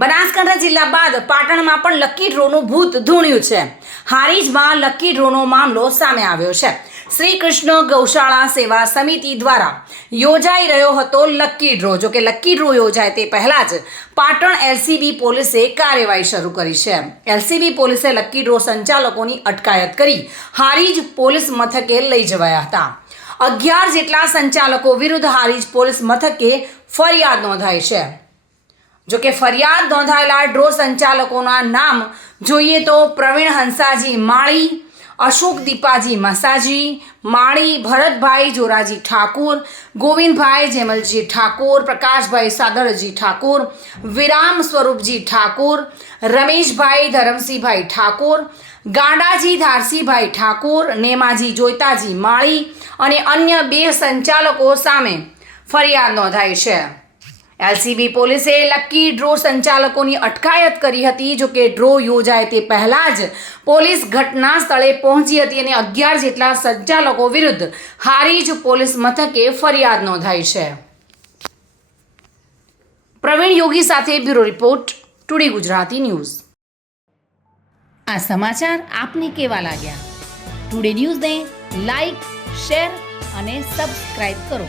બનાસકાંઠા જિલ્લા બાદ પાટણમાં પણ લકી ડ્રોનું ભૂત ધૂણ્યું છે. હારીજમાં લકી ડ્રોનો મામલો સામે આવ્યો છે. શ્રી કૃષ્ણ ગૌશાળા સેવા સમિતિ દ્વારા યોજાઈ રહ્યો હતો લકી ડ્રો. જો કે લકી ડ્રો યોજાય તે પહેલા જ પાટણ એલસીબી પોલીસે કાર્યવાહી શરૂ કરી છે. એલસીબી પોલીસે લકી ડ્રો સંચાલકોની અટકાયત કરી હારીજ પોલીસ મથકે લઈ જવાયા હતા. 11 જેટલા સંચાલકો વિરુદ્ધ હારીજ પોલીસ મથકે ફરિયાદ નોંધાઈ છે. જો કે ફરિયાદ નોંધાયેલા ડ્રો સંચાલકોના નામ જોઈએ તો પ્રવીણ હંસાજી માળી, અશોક દીપાજી મસાજી માળી, ભરતભાઈ જોરાજી ઠાકુર, ગોવિંદભાઈ જેમલજી ઠાકુર, પ્રકાશભાઈ સાદરજી ઠાકુર, વિરામ સ્વરૂપજી ઠાકુર, રમેશભાઈ ધરમસિંહભાઈ ઠાકુર, ગાંડાજી ધારસીભાઈ ઠાકુર, નેમાજી જોઈતાજી માળી અને અન્ય 2 સંચાલકો સામે ફરિયાદ નોંધાઈ છે. એલસીબી પોલીસે લકી ડ્રો સંચાલકોની અટકાયત કરી હતી. જો કે ડ્રો યોજાય તે પહેલા જ પોલીસ ઘટના સ્થળે પહોંચી હતી અને 11 જેટલા સંચાલકો વિરુદ્ધ હારીજ પોલીસ મથકે ફરિયાદ નોંધાઈ છે. પ્રવીણ યોગી સાથે bureau report, today Gujarati news. આ સમાચાર આપને કેવા લાગ્યા? ટુડે ન્યૂઝને લાઈક, શેર અને સબસ્ક્રાઇબ કરો.